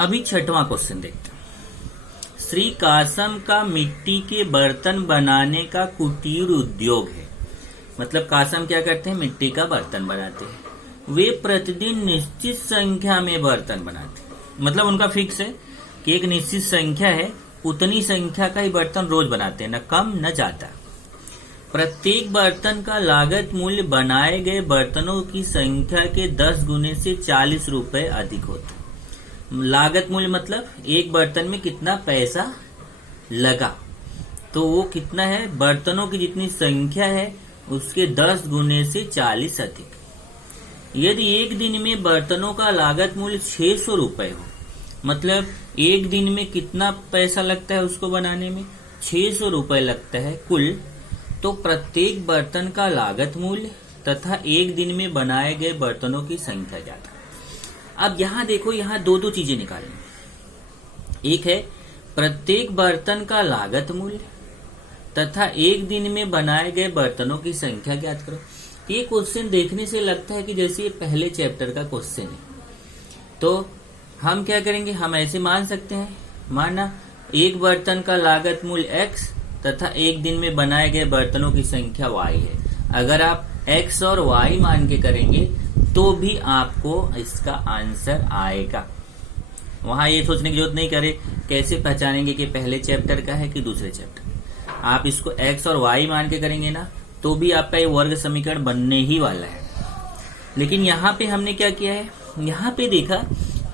अभी छठवां क्वेश्चन देखते हैं। श्री कासम का मिट्टी के बर्तन बनाने का कुटीर उद्योग है। मतलब कासम क्या करते हैं, मिट्टी का बर्तन बनाते हैं। वे प्रतिदिन निश्चित संख्या में बर्तन बनाते हैं। मतलब उनका फिक्स है कि एक निश्चित संख्या है, उतनी संख्या का ही बर्तन रोज बनाते हैं, न कम न ज्यादा। प्रत्येक बर्तन का लागत मूल्य बनाए गए बर्तनों की संख्या के 10 गुने से 40 रुपए अधिक होता है। लागत मूल्य मतलब एक बर्तन में कितना पैसा लगा, तो वो कितना है, बर्तनों की जितनी संख्या है उसके 10 गुने से 40 अधिक। यदि एक दिन में बर्तनों का लागत मूल्य 600 रुपए हो, मतलब एक दिन में कितना पैसा लगता है उसको बनाने में, 600 रुपए लगता है कुल, तो प्रत्येक बर्तन का लागत मूल्य तथा एक दिन में बनाए गए बर्तनों की संख्या ज्ञात। अब यहां देखो, यहां दो चीजें निकालेंगे। एक है प्रत्येक बर्तन का लागत मूल्य तथा एक दिन में बनाए गए बर्तनों की संख्या ज्ञात करो। ये क्वेश्चन देखने से लगता है कि जैसे ये पहले चैप्टर का क्वेश्चन है, तो हम क्या करेंगे, हम ऐसे मान सकते हैं, माना एक बर्तन का लागत मूल्य x तथा एक दिन में बनाए गए बर्तनों की संख्या y है। अगर आप x और y मान के करेंगे तो भी आपको इसका आंसर आएगा। वहां ये सोचने की जरूरत नहीं करे कैसे पहचानेंगे कि पहले चैप्टर का है कि दूसरे चैप्टर। आप इसको x और y मान के करेंगे ना, तो भी आपका ये वर्ग समीकरण बनने ही वाला है। लेकिन यहाँ पे हमने क्या किया है, यहाँ पे देखा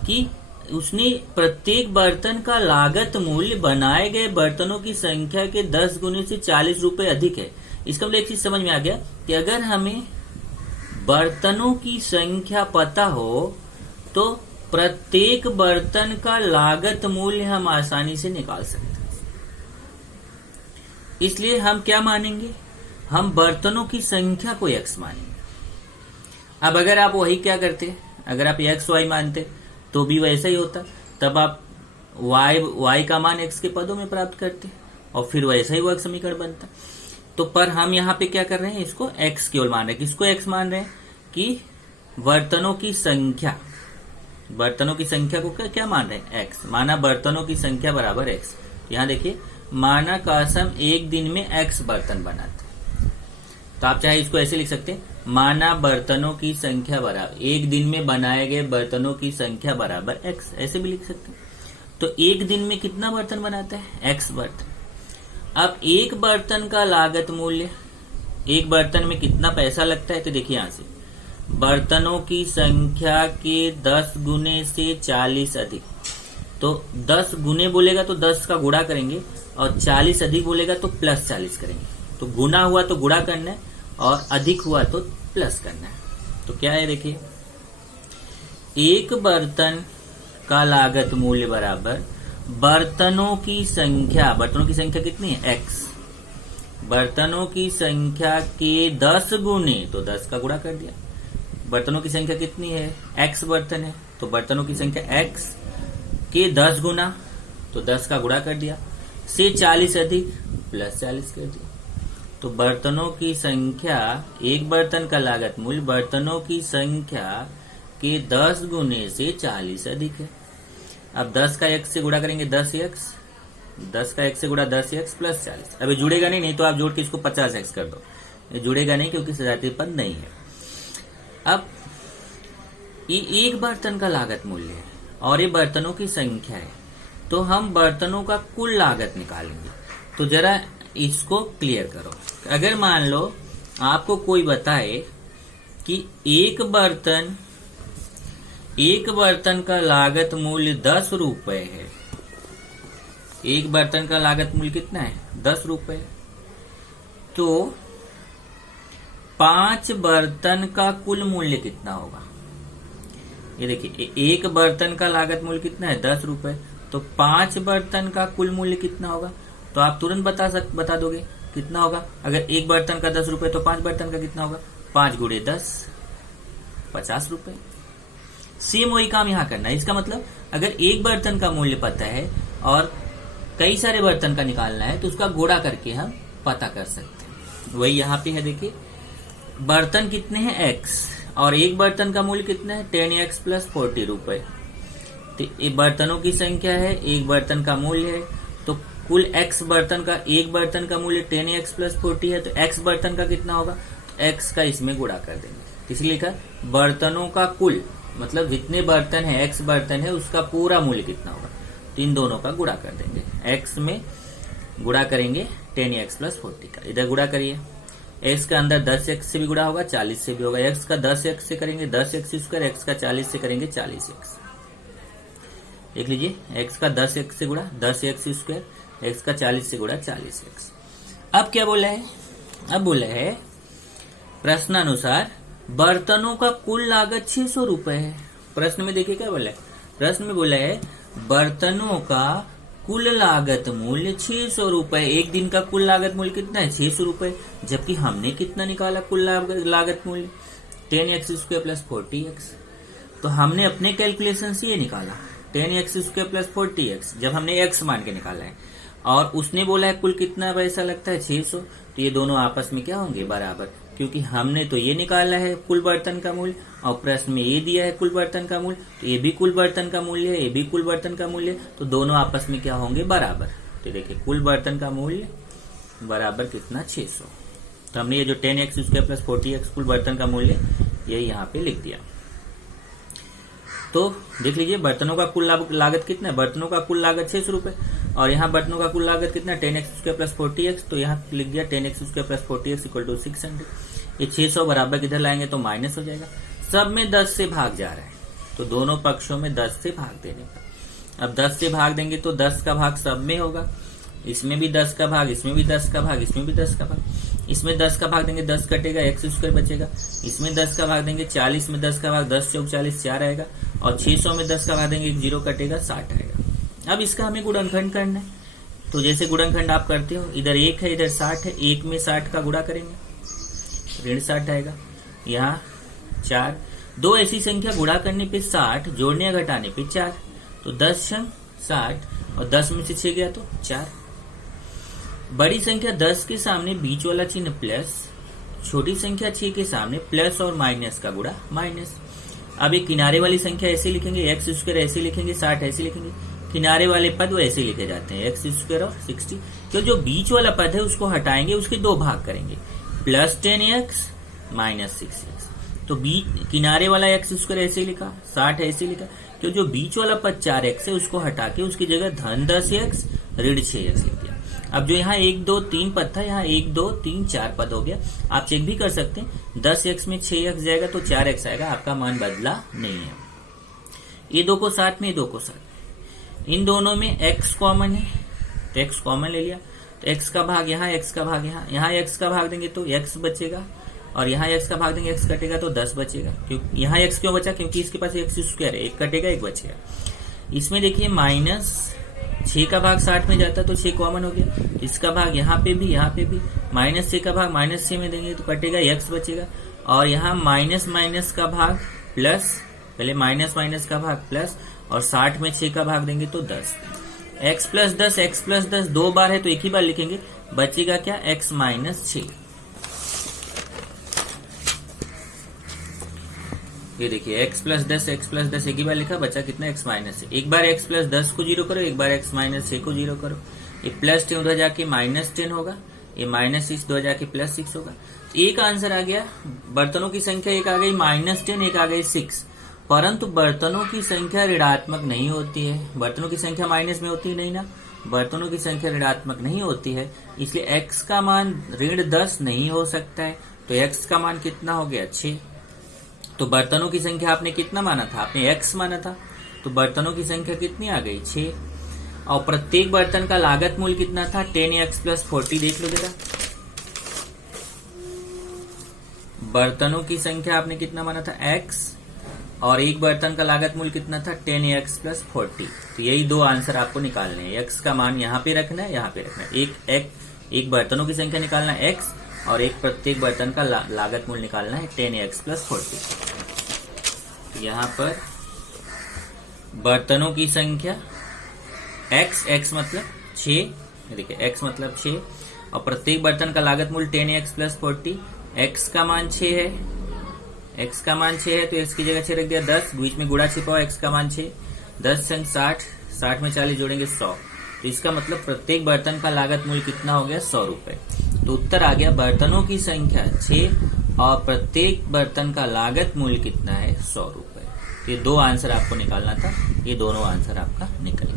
कि उसने प्रत्येक बर्तन का लागत मूल्य बनाए गए बर्तनों की संख्या के 10 गुने से 40 रुपए अधिक है। इसका मतलब एक चीज समझ में आ गया कि अगर हमें बर्तनों की संख्या पता हो तो प्रत्येक बर्तन का लागत मूल्य हम आसानी से निकाल सकते हैं। इसलिए हम क्या मानेंगे, हम बर्तनों की संख्या को x मानेंगे। अब अगर आप वही क्या करते, अगर आप x y मानते तो भी वैसा ही होता, तब आप y का मान x के पदों में प्राप्त करते और फिर वैसा ही वर्ग समीकरण बनता। तो पर हम यहाँ पे क्या कर रहे हैं, इसको x केवल मान रहे हैं। किसको x मान रहे हैं कि बर्तनों की संख्या, बर्तनों की संख्या को क्या मान रहे हैं, x। माना बर्तनों की संख्या बराबर x। यहाँ देखिए, माना कासम एक दिन में x बर्तन बनाते, तो आप चाहे इसको ऐसे लिख सकते हैं, माना बर्तनों की संख्या बराबर एक दिन में बनाए गए बर्तनों की संख्या बराबर x, ऐसे भी लिख सकते हैं। तो एक दिन में कितना बर्तन बनाता है, x बर्तन। अब एक बर्तन का लागत मूल्य, एक बर्तन में कितना पैसा लगता है, तो देखिए यहां से बर्तनों की संख्या के 10 गुने से 40 अधिक। तो 10 गुने बोलेगा तो 10 का गुणा करेंगे और 40 अधिक बोलेगा तो प्लस 40 करेंगे। तो गुना हुआ तो गुणा करना है और अधिक हुआ तो प्लस करना है। तो क्या है, देखिए एक बर्तन का लागत मूल्य बराबर बर्तनों की संख्या, बर्तनों की संख्या कितनी है, x। बर्तनों की संख्या के 10 गुने, तो 10 का गुणा कर दिया। बर्तनों की संख्या कितनी है, x बर्तन है, तो बर्तनों की संख्या x के 10 गुना, तो 10 का गुणा कर दिया, से 40 अधिक प्लस 40 कर दिया। तो बर्तनों की संख्या, एक बर्तन का लागत मूल्य बर्तनों की संख्या के 10 गुने से 40 अधिक है। अब 10 का x से गुणा करेंगे 10x, 10 का x से गुणा 10x प्लस 40। अभी जुड़ेगा नहीं तो आप जोड़ के इसको 50x कर दो, ये जुड़ेगा नहीं क्योंकि सजातीय पद नहीं है। अब ये एक बर्तन का लागत मूल्य है और ये बर्तनों की संख्या है, तो हम बर्तनों का कुल लागत निकालेंगे। तो जरा इसको क्लियर करो। अगर मान लो आपको कोई बताए कि एक बर्तन का लागत मूल्य 10 रुपए है, एक बर्तन का लागत मूल्य कितना है, 10 रुपए, तो 5 बर्तन का कुल मूल्य कितना होगा। ये देखिए, एक बर्तन का लागत मूल्य कितना है, 10 रुपए, तो 5 बर्तन का कुल मूल्य कितना होगा। तो आप तुरंत बता दोगे कितना होगा। अगर एक बर्तन का 10 रुपए तो 5 बर्तन का कितना होगा, 5 गुणे 10 50 रुपए। सेम वही काम यहाँ करना है। इसका मतलब अगर एक बर्तन का मूल्य पता है और कई सारे बर्तन का निकालना है तो उसका गुणा करके हम पता कर सकते हैं। वही यहाँ पे है, देखिए बर्तन कितने हैं x और एक बर्तन का मूल्य कितना है 10x प्लस 40 रुपए। तो ये बर्तनों की संख्या है, एक बर्तन का मूल्य है, तो कुल x बर्तन का, एक बर्तन का मूल्य 10x प्लस 40 है, तो x बर्तन का कितना होगा, x का इसमें गुणा कर देंगे। इसलिए लिखा बर्तनों का कुल, मतलब जितने बर्तन है, x बर्तन है, उसका पूरा मूल्य कितना होगा, तो इन दोनों का गुणा कर देंगे। x में गुणा करेंगे 10x प्लस 40 का, इधर गुणा करिए, x का अंदर 10x से भी गुणा होगा, 40 से भी होगा, x का 10x से करेंगे 10x स्क्वायर, x का 40 से करेंगे 40x। देख लीजिए, x का 10x से गुणा 10x स्क्वायर, x का 40 से गुणा 40x। अब क्या बोला है, अब बोला है प्रश्नानुसार बर्तनों का कुल लागत 600 रुपए है। प्रश्न में देखिए क्या बोला है, प्रश्न में बोला है बर्तनों का कुल लागत मूल्य 600 रुपए। एक दिन का कुल लागत मूल्य कितना है, 600 रुपए, जबकि हमने कितना निकाला कुल लागत मूल्य, 10x स्क्वायर प्लस 40x। तो हमने अपने कैलकुलेशन से ये निकाला 10x स्क्वायर प्लस 40x, जब हमने x मान के निकाला है, और उसने बोला है कुल कितना पैसा लगता है 600, तो ये दोनों आपस में क्या होंगे, बराबर, क्योंकि हमने तो ये निकाला है कुल बर्तन का मूल्य और प्रश्न में ये दिया है कुल बर्तन का मूल्य, तो ये भी कुल बर्तन का मूल्य है, ये भी कुल बर्तन का मूल्य, तो दोनों आपस में क्या होंगे, बराबर। तो देखिए कुल बर्तन का मूल्य बराबर कितना, 600। तो हमने ये जो 10x स्क्वायर प्लस 40x कुल बर्तन का मूल्य ये यहाँ पे लिख दिया। तो देख लीजिए बर्तनों का कुल लागत कितना है, बर्तनों का कुल लागत 600 रुपए, और यहाँ बर्तनों का कुल लागत कितना, 10x स्क्वायर प्लस 40x, तो यहाँ लिख दिया 10x square plus 40x equal to 600। ये 600 बराबर किधर लाएंगे तो माइनस हो जाएगा, सब में 10 से भाग जा रहा है, तो दोनों पक्षों में 10 से भाग देने का। अब 10 से भाग देंगे तो 10 का भाग सब में होगा, इसमें भी 10 का भाग, इसमें भी 10 का भाग, इसमें भी 10 का भाग, इसमें 10 का भाग देंगे 10 कटेगा, x स्क्वायर बचेगा, इसमें 10 का भाग देंगे 40 में 10 का भाग, 10 चौक 40 4 आएगा, और 600 में 10 का भाग देंगे 1 0 कटेगा 60 आएगा। अब इसका हमें गुणनखंड करना है, तो जैसे गुणनखंड आप करते हो, इधर 1 है इधर 60 है, 1 में 60 का गुणा करेंगे ऋण 60 आएगा, यहाँ 4, दो ऐसी संख्या गुणा करने पे 60, जोड़ने या घटाने पे 4, तो 10 छंग 60, और 10 में से 6 गया तो 4। बड़ी संख्या 10 के सामने बीच वाला चिन्ह प्लस, छोटी संख्या 6 के सामने प्लस और माइनस का गुणा माइनस। अब ये किनारे वाली संख्या ऐसे लिखेंगे, एक्स स्क्वायर ऐसे लिखेंगे, 60 ऐसे लिखेंगे, किनारे वाले पद वो ऐसे लिखे जाते हैं एक्स स्क्वायर और 60। तो जो बीच वाला पद है उसको हटाएंगे, उसके दो भाग करेंगे, प्लस 10x माइनस 6x। तो किनारे वाला एक्स स्क्वायर ऐसे लिखा, 60 ऐसे लिखा, तो जो बीच वाला पद 4x है उसको हटा के उसकी जगह धन 10x ऋण 6x लिख दिया। अब जो यहाँ 1 2 3 पद था, यहाँ 1 2 3 4 पद हो गया। आप चेक भी कर सकते हैं, 10x में 6x जाएगा तो 4x आएगा, आपका मान बदला नहीं है। ये दो को साथ में, ये दो को साथ में, इन दोनों में x कॉमन है तो x कॉमन ले लिया, तो x का भाग यहाँ, x का भाग यहाँ, यहाँ x का भाग देंगे तो x बचेगा, और यहाँ x का भाग देंगे x कटेगा तो 10 बचेगा। क्योंकि यहाँ x क्यों बचा, क्योंकि इसके पास x स्क्वायर है, एक कटेगा एक बचेगा। इसमें देखिए माइनस 6 का भाग 60 में जाता तो 6 कॉमन हो गया, इसका भाग यहाँ पे भी, यहाँ पे भी, माइनस 6 का भाग माइनस 6 में देंगे तो कटेगा x बचेगा, और यहाँ माइनस माइनस का भाग प्लस, पहले माइनस माइनस का भाग प्लस, और 60 में 6 का भाग देंगे तो 10, x प्लस 10, x प्लस 10 दो बार है तो एक ही बार लिखेंगे, बचेगा क्या x माइनस 6। ये देखिए x प्लस 10, x प्लस 10 एक ही बार लिखा, बचा कितना x माइनस 6। एक बार x प्लस 10 को जीरो करो, एक बार x माइनस 6 को जीरो करो, ये प्लस 10 उधर जाके माइनस 10 होगा, ये माइनस 6 उधर जाके प्लस 6 होगा। एक आंसर आ गया, बर्तनों की संख्या एक आ गई -10, एक आ गई 6, परंतु बर्तनों की संख्या ऋणात्मक नहीं होती है। बर्तनों की संख्या माइनस में होती है नहीं ना, बर्तनों की संख्या ऋणात्मक नहीं होती है, इसलिए x का मान ऋण 10 नहीं हो सकता है। तो x का मान कितना हो गया 6। तो बर्तनों की संख्या आपने कितना माना था, आपने x माना था, तो बर्तनों की संख्या कितनी आ गई 6, और प्रत्येक बर्तन का लागत मूल्य कितना था 10x प्लस 40। देख लो जरा, बर्तनों की संख्या आपने कितना माना था x, और एक बर्तन का लागत मूल्य कितना था 10x प्लस 40। तो यही दो आंसर आपको निकालने हैं, x का मान यहाँ पे रखना है, यहाँ पे रखना है, एक बर्तनों की संख्या निकालना है x, और एक प्रत्येक बर्तन का लागत मूल्य निकालना है 10x प्लस 40। तो यहाँ पर बर्तनों की संख्या x मतलब 6, देखिए x मतलब 6, और प्रत्येक बर्तन का लागत मूल्य 10x प्लस 40। x का मान 6 है, x का मान 6 है तो x की जगह 6 रख दिया 10, बीच में गुणा छिपा हुआ, x का मान 6, 10 संग 60, 60 में 40 जोड़ेंगे 100। तो इसका मतलब प्रत्येक बर्तन का लागत मूल्य कितना हो गया? 100 रुपए। तो उत्तर आ गया बर्तनों की संख्या 6 और प्रत्येक बर्तन का लागत मूल्य कितना है? 100 रुपए। ये दो आंसर आपको निकालना था, ये दोनों आंसर आपका निकल